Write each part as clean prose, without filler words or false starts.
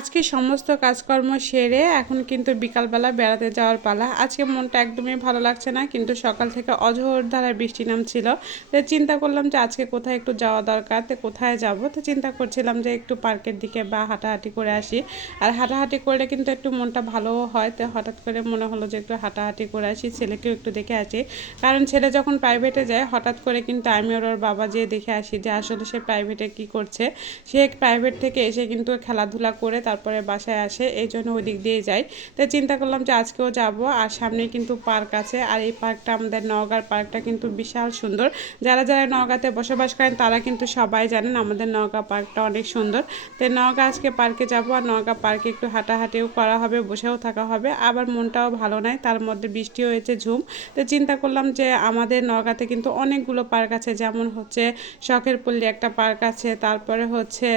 আজকে সমস্ত কাজকর্ম সেরে এখন কিন্তু বিকালবেলা বেড়াতে যাওয়ার পালা। আজকে মনটা একদমই ভালো লাগছে না, কিন্তু সকাল থেকে অঝোর ধারায় বৃষ্টি নামছিল। তো চিন্তা করলাম যে আজকে কোথায় একটু যাওয়া দরকার, তো কোথায় যাব। তো চিন্তা করছিলাম যে একটু পার্কের দিকে বা হাঁটাহাঁটি করে আসি। আর হাঁটাহাঁটি করলে কিন্তু একটু মনটা ভালোও হয়। তো হঠাৎ করে মনে হলো যে একটু হাঁটাহাঁটি করে আসি, ছেলেকেও একটু দেখে আসি। কারণ ছেলে যখন প্রাইভেটে যায় হঠাৎ করে কিন্তু আমি ওর বাবা যেয়ে দেখে আসি যে আসলে সে প্রাইভেটে কি করছে। সে প্রাইভেট থেকে এসে কিন্তু খেলাধুলা করে তারপরে বাসায় আসে, এই জন্য ওই দিক দিয়ে যাই। তো চিন্তা করলাম যে আজকেও যাব। আর সামনে কিন্তু পার্ক আছে, আর এই পার্কটা আমাদের নওগাঁর পার্কটা কিন্তু বিশাল সুন্দর। যারা যারা নওগাঁতে বসবাস করেন তারা কিন্তু সবাই জানেন আমাদের নওগাঁ পার্কটা অনেক সুন্দর। তো নওগাঁ আজকে পার্কে যাব, আর নওগাঁ পার্কে একটু হাঁটাহাঁটিও করা হবে, বসেও থাকা হবে। আবার মনটাও ভালো নাই, তার মধ্যে বৃষ্টি হয়েছে ঝুম। তো চিন্তা করলাম যে আমাদের নওগাঁতে কিন্তু অনেকগুলো পার্ক আছে, যেমন হচ্ছে শখের পল্লী একটা পার্ক আছে, তারপরে হচ্ছে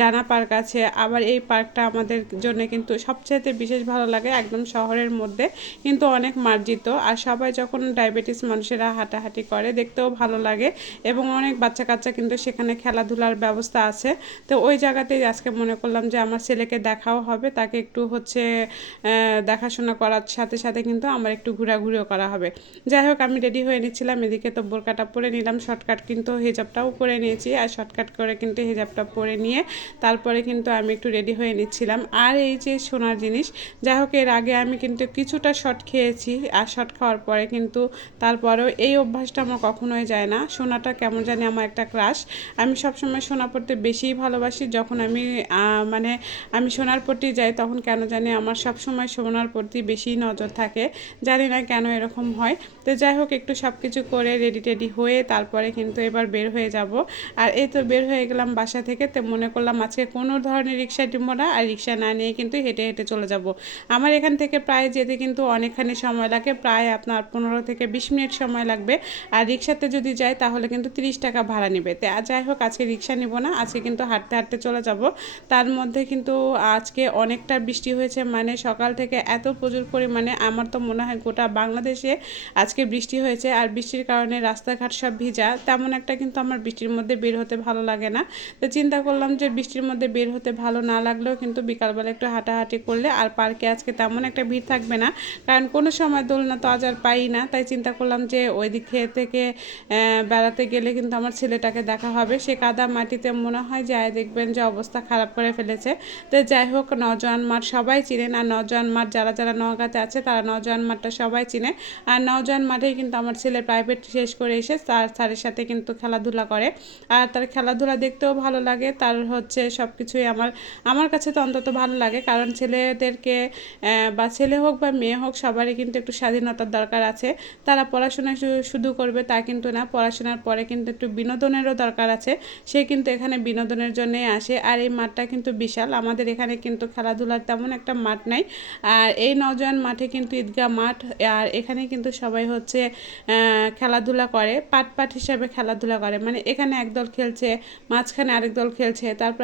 ডানা পার্ক আছে। আবার এই পার্কটা আমাদের জন্য কিন্তু সবচেয়ে বিশেষ ভালো লাগে, একদম শহরের মধ্যে কিন্তু অনেক মার্জিত। আর সবাই যখন ডায়াবেটিস মানুষেরা হাঁটাহাঁটি করে দেখতেও ভালো লাগে, এবং অনেক বাচ্চা কাচ্চা কিন্তু সেখানে খেলাধুলার ব্যবস্থা আছে। তো ওই জায়গাতেই আজকে মনে করলাম যে আমার ছেলেকে দেখাও হবে, তাকে একটু হচ্ছে দেখাশোনা করার সাথে সাথে কিন্তু আমার একটু ঘোরাঘুরিও করা হবে। যাই হোক, আমি রেডি হয়ে নিচ্ছিলাম, এদিকে তো বোরকাটা পরে নিলাম, শর্টকাট কিন্তু হিজাবটাও পরে নিয়েছি। আর শর্টকাট করে কিন্তু হিজাবটা পরে নিয়ে তারপরে কিন্তু আমি একটু রেডি হয়ে নিচ্ছিলাম। আর এই যে সোনার জিনিস, যাই হোক এর আগে আমি কিন্তু কিছুটা শর্ট খেয়েছি, আর শর্ট খাওয়ার পরে কিন্তু তারপরেও এই অভ্যাসটা আমার কখনোই যায় না। সোনাটা কেমন জানি আমার একটা ক্রাশ। আমি সবসময় সোনা পরতে বেশিই ভালোবাসি। যখন আমি মানে আমি সোনার প্রতি যাই তখন কেন জানি আমার সবসময় সোনার প্রতি বেশি নজর থাকে, জানি না কেন এরকম হয়। তো যাই হোক, একটু সব কিছু করে রেডি টেডি হয়ে তারপরে কিন্তু এবার বের হয়ে যাব। আর এই তো বের হয়ে গেলাম বাসা থেকে। তো মনে করলাম আজকে কোনো ধরনের রিক্সা নিব না, আর রিক্সা না নিয়ে কিন্তু হেঁটে হেঁটে চলে যাব। আমার এখান থেকে প্রায় যেতে কিন্তু অনেকখানি সময় লাগে, প্রায় আপনার 15 থেকে 20 মিনিট সময় লাগবে। আর রিক্সাতে যদি যাই তাহলে কিন্তু 30 টাকা ভাড়া নেবে। তো যাই হোক, আজকে রিক্সা নিব না, আজকে কিন্তু হাঁটতে হাঁটতে চলে যাব। তার মধ্যে কিন্তু আজকে অনেকটা বৃষ্টি হয়েছে, মানে সকাল থেকে এত প্রচুর পরিমাণে, আমার তো মনে হয় গোটা বাংলাদেশে আজকে বৃষ্টি হয়েছে। আর বৃষ্টির কারণে রাস্তাঘাট সব ভিজা, তেমন একটা কিন্তু আমার বৃষ্টির মধ্যে বের হতে ভালো লাগে না। তো চিন্তা করলাম যে বৃষ্টির মধ্যে বের হতে ভালো না লাগলেও কিন্তু বিকালবেলা একটু হাঁটাহাঁটি করলে, আর পার্কে আজকে তেমন একটা ভিড় থাকবে না, কারণ কোনো সময় দোলনা তো আজ আর পাই না। তাই চিন্তা করলাম যে ওই দিক থেকে বেড়াতে গেলে কিন্তু আমার ছেলেটাকে দেখা হবে। সে কাদা মাটিতে মনে হয় যায় দেখবেন যে অবস্থা খারাপ করে ফেলেছে। তো যাই হোক, নওজোয়ান মাঠ সবাই চিনেন, আর নওজোয়ান মাঠ যারা যারা নওগাঁতে আছে তারা নওজোয়ান মাঠটা সবাই চিনে। আর নওজোয়ান মাঠেই কিন্তু আমার ছেলে প্রাইভেট শেষ করে এসে তার স্যারের সাথে কিন্তু খেলাধুলা করে। আর তার খেলাধুলা দেখতেও ভালো লাগে, তার হচ্ছে সব কিছুই আমার আমার কাছে তো অন্তত ভালো লাগে। কারণ ছেলেদেরকে বা ছেলে হোক বা মেয়ে হোক সবারই কিন্তু একটু স্বাধীনতার দরকার আছে। তারা পড়াশোনা শুধু করবে তা কিন্তু না, পড়াশোনার পরে কিন্তু একটু বিনোদনেরও দরকার আছে। সে কিন্তু এখানে বিনোদনের জন্যই আসে। আর এই মাঠটা কিন্তু বিশাল, আমাদের এখানে কিন্তু খেলাধুলার তেমন একটা মাঠ নাই। আর এই নওজোয়ান মাঠে কিন্তু ঈদগাহ মাঠ, আর এখানে কিন্তু সবাই হচ্ছে খেলাধুলা করে, পাট পাট হিসাবে খেলাধুলা করে। মানে এখানে একদল খেলছে, মাঝখানে আরেক দল খেলছে, তারপর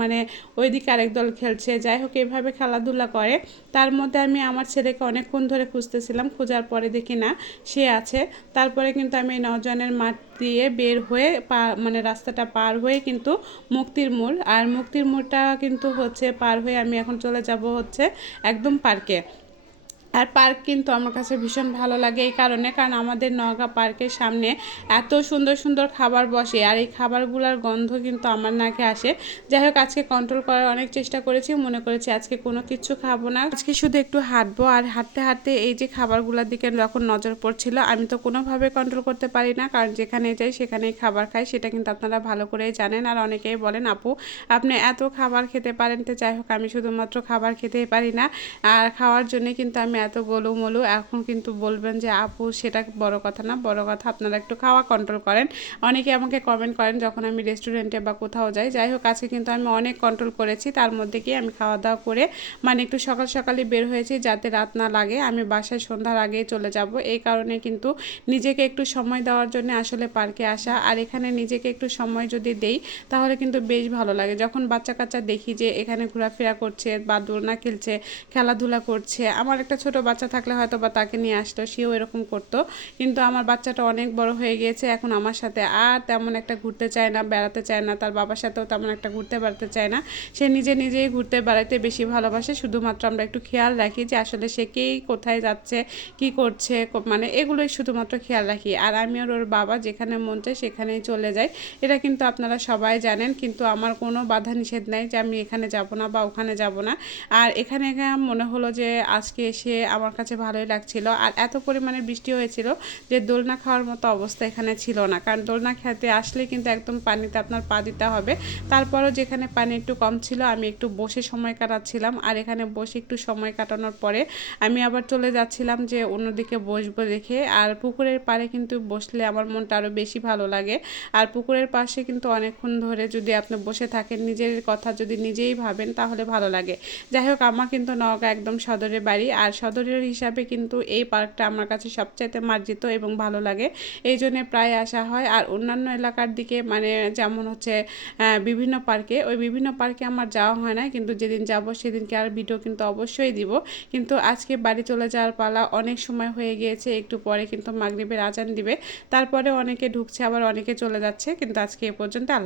মানে ওইদিকে আরেক দল খেলছে। যাই হোক, এইভাবে খেলাধুলা করে। তার মধ্যে আমি আমার ছেলেকে অনেকক্ষণ ধরে খুঁজতেছিলাম, খোঁজার পরে দেখি না সে আছে। তারপরে কিন্তু আমি এই নওজোয়ানের মাঠ দিয়ে বের হয়ে মানে রাস্তাটা পার হয়ে কিন্তু মুক্তির মোড়, আর মুক্তির মোড়টা কিন্তু হচ্ছে পার হয়ে আমি এখন চলে যাব হচ্ছে একদম পার্কে। আর পার্ক কিন্তু আমার কাছে ভীষণ ভালো লাগে এই কারণে, কারণ আমাদের নওগাঁ পার্কের সামনে এত সুন্দর সুন্দর খাবার বসে, আর এই খাবারগুলোর গন্ধ কিন্তু আমার নাকে আসে। যাই হোক, আজকে কন্ট্রোল করার অনেক চেষ্টা করেছি, মনে করেছি আজকে কোনো কিছু খাবো না, আজকে শুধু একটু হাঁটবো। আর হাঁটতে হাঁটতে এই যে খাবারগুলোর দিকে যখন নজর পড়ছিল, আমি তো কোনোভাবে কন্ট্রোল করতে পারি না, কারণ যেখানে যাই সেখানেই খাবার খাই, সেটা কিন্তু আপনারা ভালো করেই জানেন। আর অনেকেই বলেন আপু আপনি এত খাবার খেতে পারেন। তো যাই হোক, আমি শুধুমাত্র খাবার খেতেই পারি না, আর খাওয়ার জন্য কিন্তু আমি এত গোলুমলু। এখন কিন্তু বলবেন যে আপু সেটা বড় কথা না, বড় কথা আপনারা একটু খাওয়া কন্ট্রোল করেন। অনেকে আমাকে কমেন্ট করেন যখন আমি রেস্টুরেন্টে বা কোথাও যাই। যাই হোক, আজকে কিন্তু আমি অনেক কন্ট্রোল করেছি, তার মধ্যে কি আমি খাওয়া দাওয়া করে মানে একটু সকাল সকালই বের হয়েছি যাতে রাত না লাগে, আমি বাসায় সন্ধ্যার আগেই চলে যাব। এই কারণে কিন্তু নিজেকে একটু সময় দেওয়ার জন্য আসলে পার্কে আসা। আর এখানে নিজেকে একটু সময় যদি দেই তাহলে কিন্তু বেশ ভালো লাগে। যখন বাচ্চা কাচ্চা দেখি যে এখানে ঘোরাফেরা করছে বা দোলনা খেলছে, খেলাধুলা করছে, আমার একটা ছোট বাচ্চা থাকলে হয়তো বা তাকে নিয়ে আসতো, সেও এরকম করতো। কিন্তু আমার বাচ্চাটা অনেক বড় হয়ে গিয়েছে, এখন আমার সাথে আর তেমন একটা ঘুরতে চায় না, বেড়াতে চায় না, তার বাবার সাথেও তেমন একটা ঘুরতে বেড়াতে চায় না। সে নিজেই ঘুরতে বেড়াতে বেশি ভালোবাসে। শুধুমাত্র আমরা একটু খেয়াল রাখি যে আসলে সে কে কোথায় যাচ্ছে, কি করছে, মানে এগুলোই শুধুমাত্র খেয়াল রাখি। আর আমি আর ওর বাবা যেখানে মন চায় সেখানেই চলে যাই। এটা কিন্তু আপনারা সবাই জানেন, কিন্তু আমার কোনো বাধা নিষেধ নাই যে আমি এখানে যাব না বা ওখানে যাব না। আর এখানে মনে হলো যে আজকে এসে আমার কাছে ভালোই লাগছিল। আর এত পরিমাণে বৃষ্টি হয়েছিল যে দোলনা খাওয়ার মতো অবস্থা এখানে ছিল না, কারণ দোলনা খেতে আসলে কিন্তু একদম পানিতে আপনার পা দিতে হবে। তারপরও যেখানে পানি একটু কম ছিল আমি একটু বসে সময় কাটাচ্ছিলাম। আর এখানে বসে একটু সময় কাটানোর পরে আমি আবার চলে যাচ্ছিলাম যে অন্যদিকে বসবো দেখে। আর পুকুরের পাড়ে কিন্তু বসলে আমার মনটা আরও বেশি ভালো লাগে। আর পুকুরের পাশে কিন্তু অনেকক্ষণ ধরে যদি আপনি বসে থাকেন, নিজের কথা যদি নিজেই ভাবেন, তাহলে ভালো লাগে। যাই হোক, আমার কিন্তু নওগাঁ একদম সদরে বাড়ি, আর সদরের হিসাবে কিন্তু এই পার্কটা আমার কাছে সবচাইতে মার্জিত এবং ভালো লাগে, এই জন্যে প্রায় আসা হয়। আর অন্যান্য এলাকার দিকে মানে যেমন হচ্ছে বিভিন্ন পার্কে, ওই বিভিন্ন পার্কে আমার যাওয়া হয় না, কিন্তু যেদিন যাব সেদিনকে আর ভিডিও কিন্তু অবশ্যই দিব। কিন্তু আজকে বাড়ি চলে যাওয়ার পালা, অনেক সময় হয়ে গিয়েছে, একটু পরে কিন্তু মাগরিবের আজান দিবে, তারপরে অনেকে ঢুকছে আবার অনেকে চলে যাচ্ছে। কিন্তু আজকে এ পর্যন্ত। আল্লাহ।